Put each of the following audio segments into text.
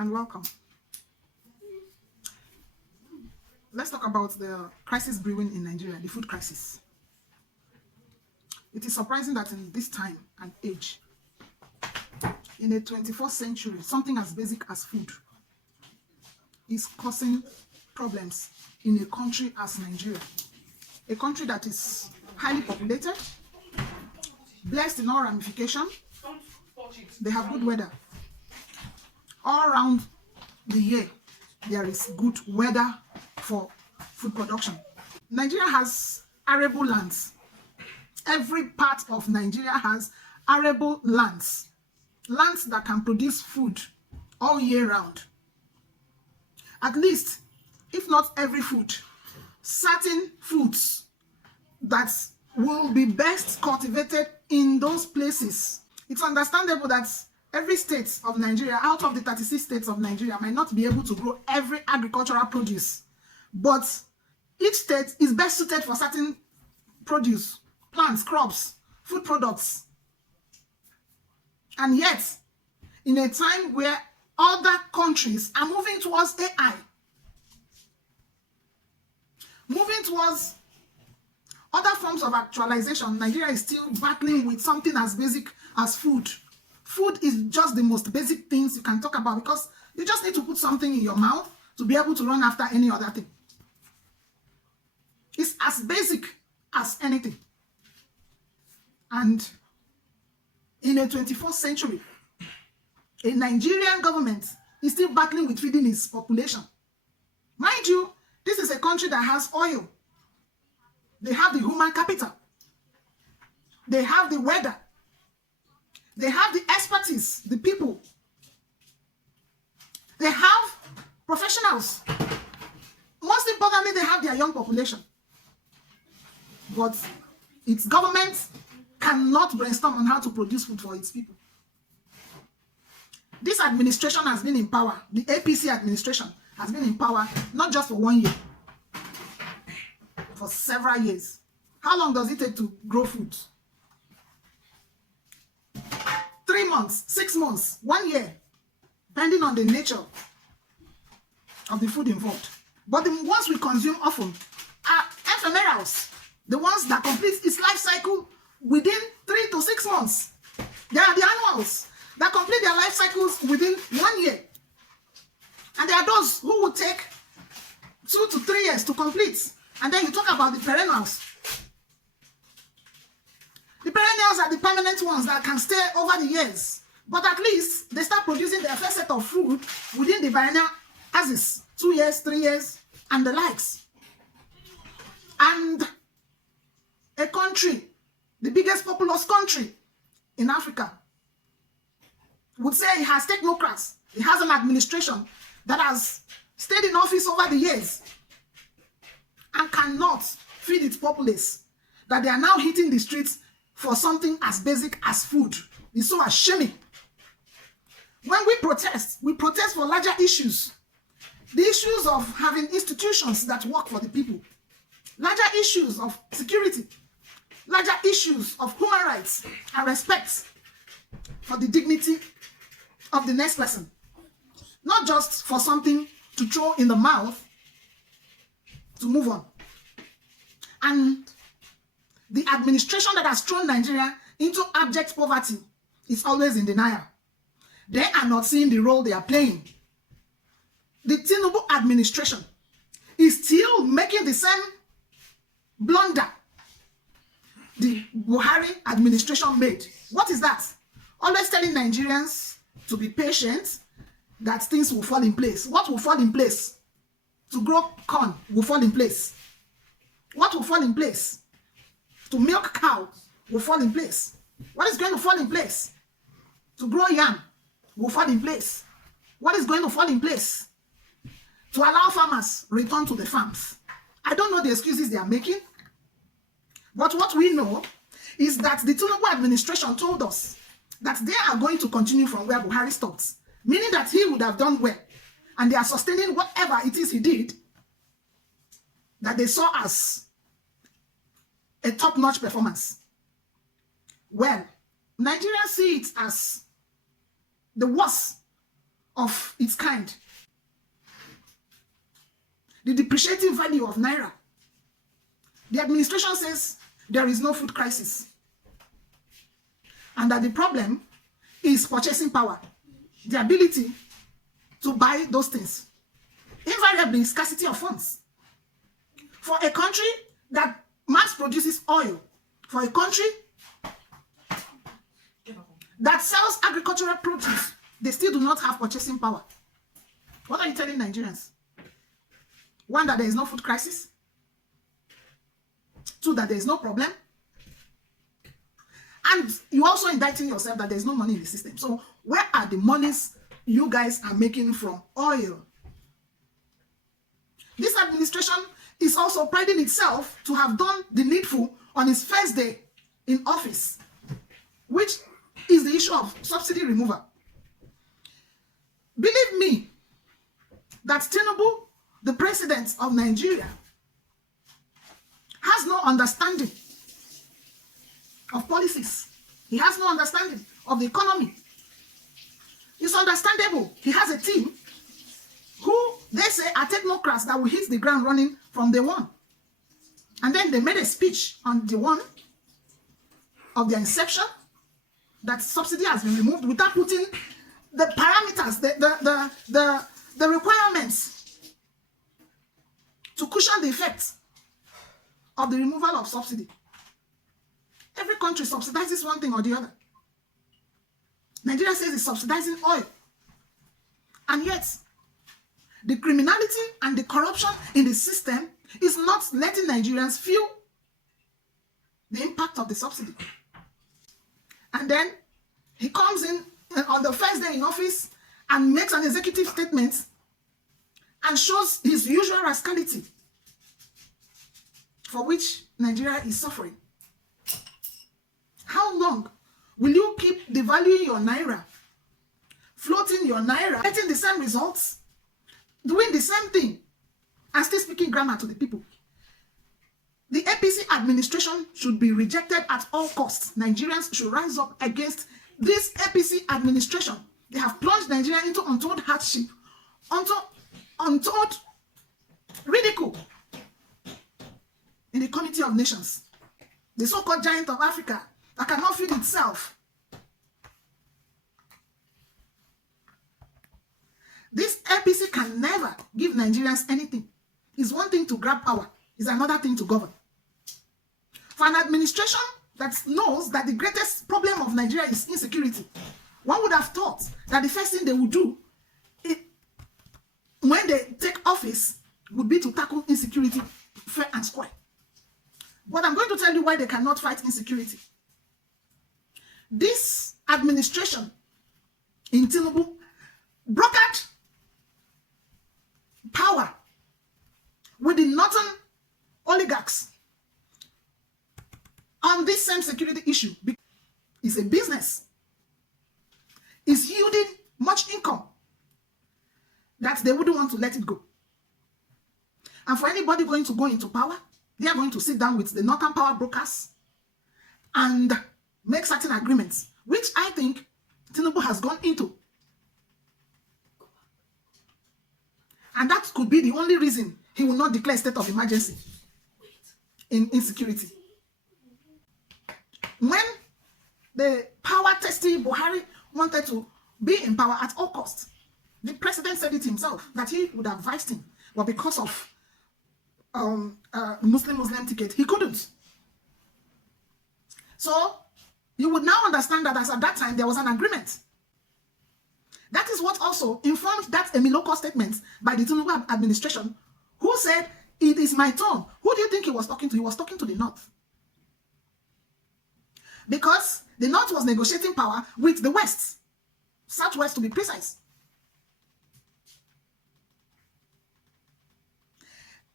and welcome. Let's talk about the crisis brewing in Nigeria, the food crisis. It is surprising that in this time and age, in the 21st century, something as basic as food is causing problems in a country as Nigeria, a country that is highly populated, blessed in all ramifications. They have good weather. All around the year, there is good weather for food production. Nigeria has arable lands. Every part of Nigeria has arable lands. Lands that can produce food all year round. At least, if not every food, certain foods that will be best cultivated in those places. It's understandable that every state of Nigeria, out of the 36 states of Nigeria, might not be able to grow every agricultural produce. But each state is best suited for certain produce, plants, crops, food products. And yet, in a time where other countries are moving towards AI, moving towards other forms of actualization, Nigeria is still battling with something as basic as food. Food is just the most basic things you can talk about because you just need to put something in your mouth to be able to run after any other thing. It's as basic as anything. And in the 21st century, a Nigerian government is still battling with feeding its population. Mind you, this is a country that has oil. They have the human capital. They have the weather. They have the expertise, the people. They have professionals. Most importantly, they have their young population. But its government cannot brainstorm on how to produce food for its people. This administration has been in power. The APC administration has been in power not just for 1 year, for several years. How long does it take to grow food? 3 months, 6 months, 1 year, depending on the nature of the food involved. But the ones we consume often are ephemerals, the ones that complete its life cycle within 3 to 6 months. There are the annuals that complete their life cycles within 1 year. And there are those who will take 2 to 3 years to complete. And then you talk about the perennials. The perennials are the permanent ones that can stay over the years. But at least they start producing their first set of food within the biennial axis. 2 years, 3 years, and the likes. And a country, the biggest populous country in Africa, would say it has technocrats. It has an administration that has stayed in office over the years and cannot feed its populace, that they are now hitting the streets for something as basic as food. It's so shaming. When we protest for larger issues. The issues of having institutions that work for the people. Larger issues of security. Larger issues of human rights and respect for the dignity of the next person. Not just for something to throw in the mouth to move on. And the administration that has thrown Nigeria into abject poverty is always in denial. They are not seeing the role they are playing. The Tinubu administration is still making the same blunder the Buhari administration made. What is that? Always telling Nigerians to be patient, that things will fall in place. What will fall in place? To grow corn will fall in place. What will fall in place? To milk cow will fall in place. What is going to fall in place? To grow yam will fall in place. What is going to fall in place? To allow farmers return to the farms. I don't know the excuses they are making. But what we know is that the Tinubu administration told us that they are going to continue from where Buhari stopped. Meaning that he would have done well. And they are sustaining whatever it is he did that they saw as a top-notch performance. Well, Nigerians see it as the worst of its kind. The depreciating value of Naira. The administration says there is no food crisis, and that the problem is purchasing power, the ability to buy those things. Invariably, scarcity of funds. For a country that mass produces oil, for a country that sells agricultural produce, they still do not have purchasing power. What are you telling Nigerians? One, that there is no food crisis. Two, that there is no problem. And you also indicting yourself that there is no money in the system. So where are the monies you guys are making from oil? This administration is also priding itself to have done the needful on its first day in office, which is the issue of subsidy removal. Believe me, that Tinubu, the president of Nigeria, has no understanding of policies. He has no understanding of the economy. It's understandable. He has a team who they say are technocrats that will hit the ground running from day one. And then they made a speech on day one of their inception that subsidy has been removed without putting the parameters, the requirements to cushion the effects of the removal of subsidy. Every country subsidizes one thing or the other. Nigeria says it's subsidizing oil. And yet, the criminality and the corruption in the system is not letting Nigerians feel the impact of the subsidy. And then he comes in on the first day in office and makes an executive statement and shows his usual rascality, for which Nigeria is suffering. How long will you keep devaluing your Naira, floating your Naira, getting the same results, doing the same thing, and still speaking grammar to the people? The APC administration should be rejected at all costs. Nigerians should rise up against this APC administration. They have plunged Nigeria into untold hardship, untold ridicule in the community of nations. The so-called giant of Africa that cannot feed itself. This APC can never give Nigerians anything. It's one thing to grab power, it's another thing to govern. For an administration that knows that the greatest problem of Nigeria is insecurity, one would have thought that the first thing they would do when they take office would be to tackle insecurity fair and square. But I'm going to tell you why they cannot fight insecurity. This administration in Tinubu brokered power with the northern oligarchs on this same security issue. It's a business. It's yielding much income that they wouldn't want to let it go. And for anybody going to go into power, they are going to sit down with the northern power brokers and make certain agreements, which I think Tinubu has gone into. And that could be the only reason he will not declare state of emergency in insecurity. When the power-testy Buhari wanted to be in power at all costs, the president said it himself, that he would have advised him, but because of Muslim ticket, he couldn't. So you would now understand that as at that time there was an agreement. That is what also informed that Emiloko statement by the Tinubu administration, who said, "It is my turn." Who do you think he was talking to? He was talking to the North. Because the North was negotiating power with the West, Southwest to be precise.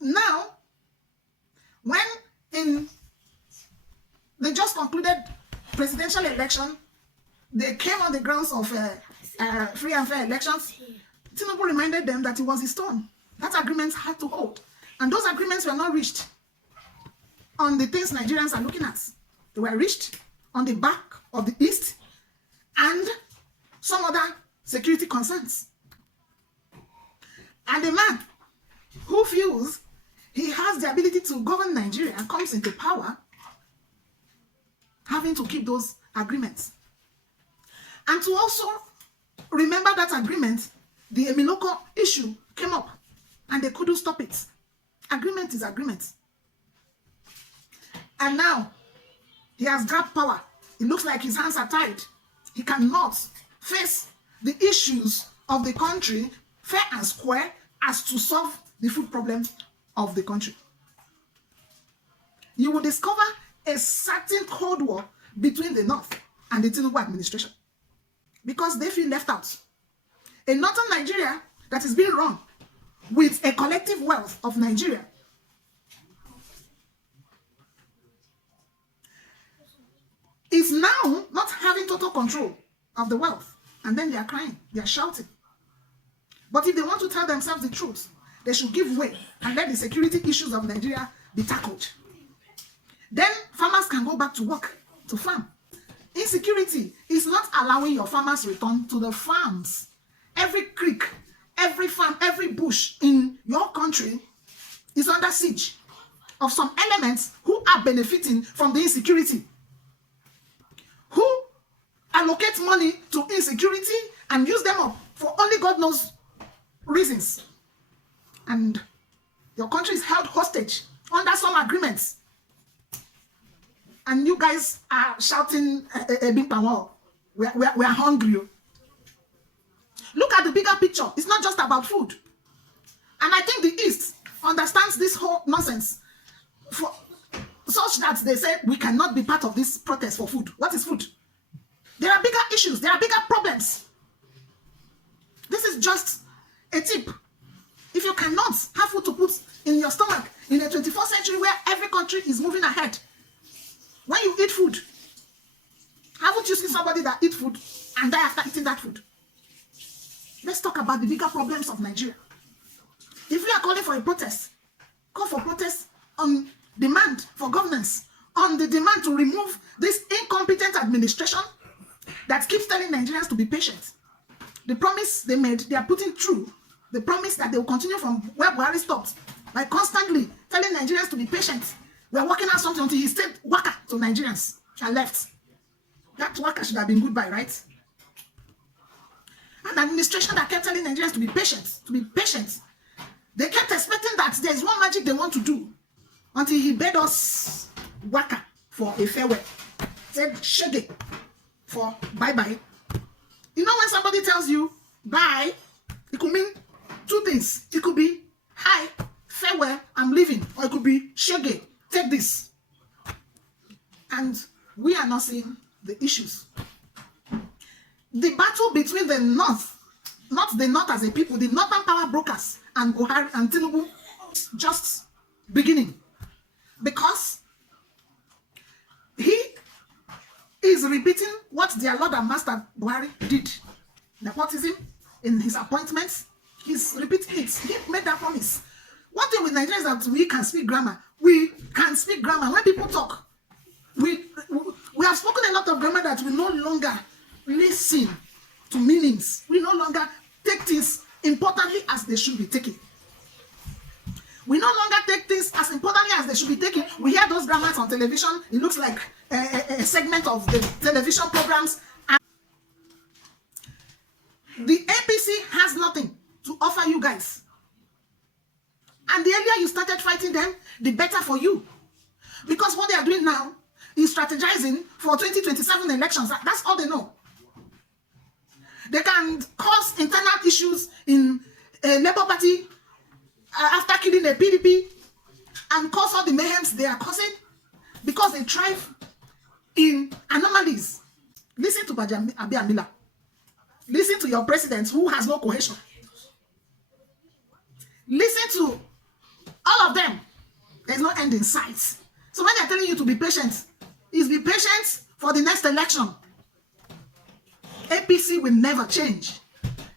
Now, when in the just concluded presidential election, they came on the grounds of free and fair elections, Tinubu reminded them that it was his turn. That agreement had to hold. And those agreements were not reached on the things Nigerians are looking at. They were reached on the back of the East and some other security concerns. And the man who feels he has the ability to govern Nigeria and comes into power having to keep those agreements. And to also remember that agreement, the Emiloko issue came up and they couldn't stop it. Agreement is agreement. And now he has grabbed power. It looks like his hands are tied. He cannot face the issues of the country fair and square as to solve the food problem of the country. You will discover a certain cold war between the North and the Tinubu administration because they feel left out. A northern Nigeria that is being run with a collective wealth of Nigeria is now not having total control of the wealth, and then they are crying, they are shouting. But if they want to tell themselves the truth, they should give way and let the security issues of Nigeria be tackled. Then farmers can go back to work, to farm. Insecurity is not allowing your farmers return to the farms. Every creek, every farm, every bush in your country is under siege of some elements who are benefiting from the insecurity, who allocate money to insecurity and use them up for only God knows reasons. And your country is held hostage under some agreements. And you guys are shouting, we are hungry. Look at the bigger picture. It's not just about food. And I think the East understands this whole nonsense such that they say we cannot be part of this protest for food. What is food? There are bigger issues. There are bigger problems. This is just a tip. If you cannot have food to put in your stomach in the 21st century where every country is moving ahead, when you eat food, haven't you seen somebody that eat food and die after eating that food? Let's talk about the bigger problems of Nigeria. If we are calling for a protest, call for protest on demand for governance, on the demand to remove this incompetent administration that keeps telling Nigerians to be patient. The promise they made, they are putting through. The promise that they will continue from where Buhari stopped by constantly telling Nigerians to be patient. We are working out something until he said waka to Nigerians and left. That waka should have been goodbye, right? An administration that kept telling Nigerians to be patient, to be patient. They kept expecting that there is one magic they want to do until he bade us waka for a farewell. Said shege for bye-bye. You know when somebody tells you bye, it could mean two things. It could be hi, farewell, I'm leaving. Or it could be shege, take this. And we are not seeing the issues. The battle between the North, not the North as a people, the Northern power brokers and Buhari and Tinubu, just beginning. Because he is repeating what their Lord and Master Buhari did. Nepotism in his appointments, he's repeating it. He made that promise. One thing with Nigeria is that we can speak grammar. We can speak grammar. When people talk, we have spoken a lot of grammar that we no longer listen to meanings. We no longer take things importantly as they should be taken. We no longer take things as importantly as they should be taken. We hear those grammars on television. It looks like a segment of the television programs. And the APC has nothing to offer you guys. And the earlier you started fighting them, the better for you. Because what they are doing now is strategizing for 2027 elections. That's all they know. They can cause internal issues in a Labour Party after killing a PDP and cause all the mayhems they are causing because they thrive in anomalies. Listen to Baji Abiyamila. Listen to your president who has no cohesion. Listen to all of them. There's no end in sight. So when they're telling you to be patient, is be patient for the next election. APC will never change.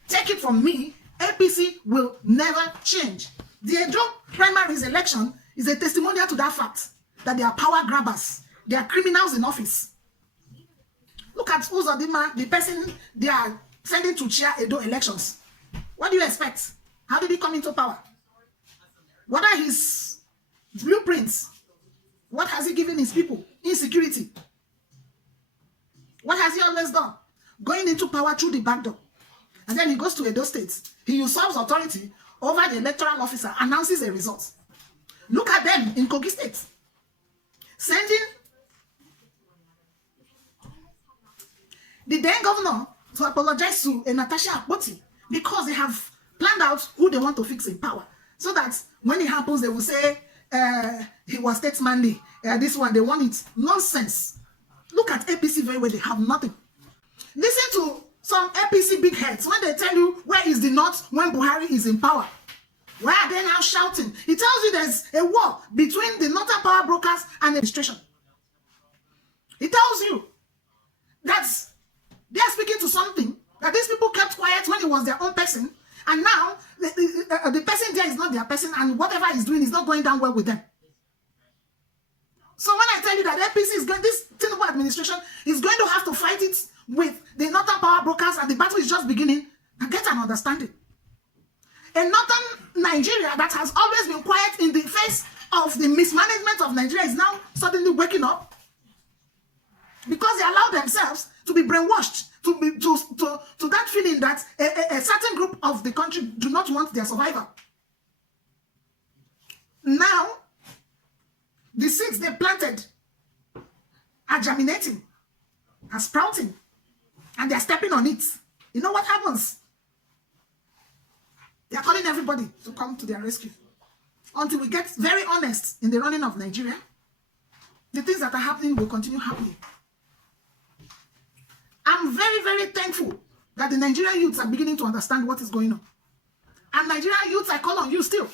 Take it from me, APC will never change. The Edo primaries election is a testimonial to that fact, that they are power grabbers. They are criminals in office. Look at Uzodinma, the person they are sending to chair Edo elections. What do you expect? How did he come into power? What are his blueprints? What has he given his people? Insecurity. What has he always done? Going into power through the back door. And then he goes to Edo State. He usurps authority over the electoral officer, announces a result. Look at them in Kogi State. Sending the then governor to apologize to Natasha Akpoti because they have planned out who they want to fix in power. So that when it happens, they will say he was statesmanly. This one, they want it. Nonsense. Look at APC very well. They have nothing. Listen to some APC big heads when they tell you where is the north when Buhari is in power. Why are they now shouting? It tells you there's a war between the northern power brokers and the administration. It tells you that they are speaking to something that these people kept quiet when it was their own person, and now the person there is not their person, and whatever he's doing is not going down well with them. So when I tell you that APC is going, this Tinubu administration is going to have to fight it with the northern power brokers, and the battle is just beginning, and get an understanding. A northern Nigeria that has always been quiet in the face of the mismanagement of Nigeria is now suddenly waking up because they allow themselves to be brainwashed to that feeling that a certain group of the country do not want their survival. Now, the seeds they planted are germinating, are sprouting, and they are stepping on it. You know what happens? They are calling everybody to come to their rescue. Until we get very honest in the running of Nigeria, the things that are happening will continue happening. I'm very, very thankful that the Nigerian youths are beginning to understand what is going on. And Nigerian youths, I call on you still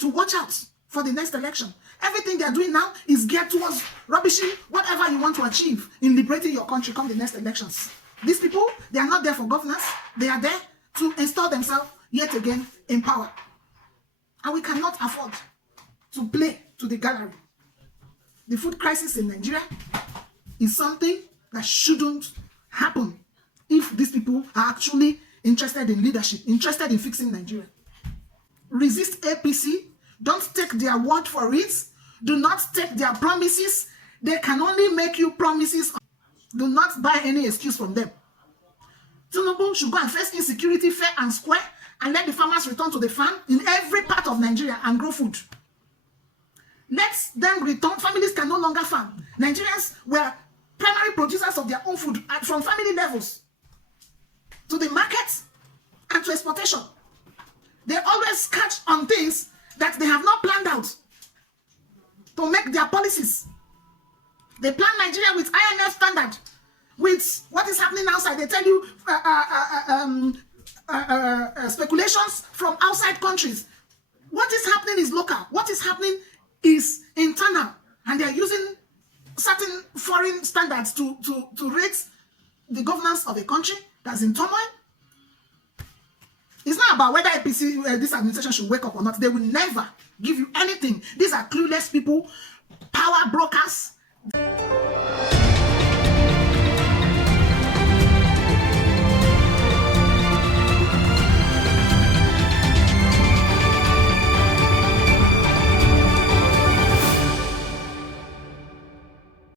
to watch out for the next election. Everything they're doing now is geared towards rubbishing whatever you want to achieve in liberating your country come the next elections. These people, they are not there for governance. They are there to install themselves yet again in power. And we cannot afford to play to the gallery. The food crisis in Nigeria is something that shouldn't happen if these people are actually interested in leadership, interested in fixing Nigeria. Resist APC. Don't take their word for it. Do not take their promises. They can only make you promises. Do not buy any excuse from them. Tinubu should go and face insecurity fair and square and let the farmers return to the farm in every part of Nigeria and grow food. Let them return. Families can no longer farm. Nigerians were primary producers of their own food from family levels to the market and to exportation. They always catch on things that they have not planned out to make their policies. They plan Nigeria with IMF standard, with what is happening outside. They tell you speculations from outside countries. What is happening is local. What is happening is internal. And they are using certain foreign standards to rate the governance of a country that's in turmoil. It's not about whether APC, this administration should wake up or not. They will never give you anything. These are clueless people, power brokers.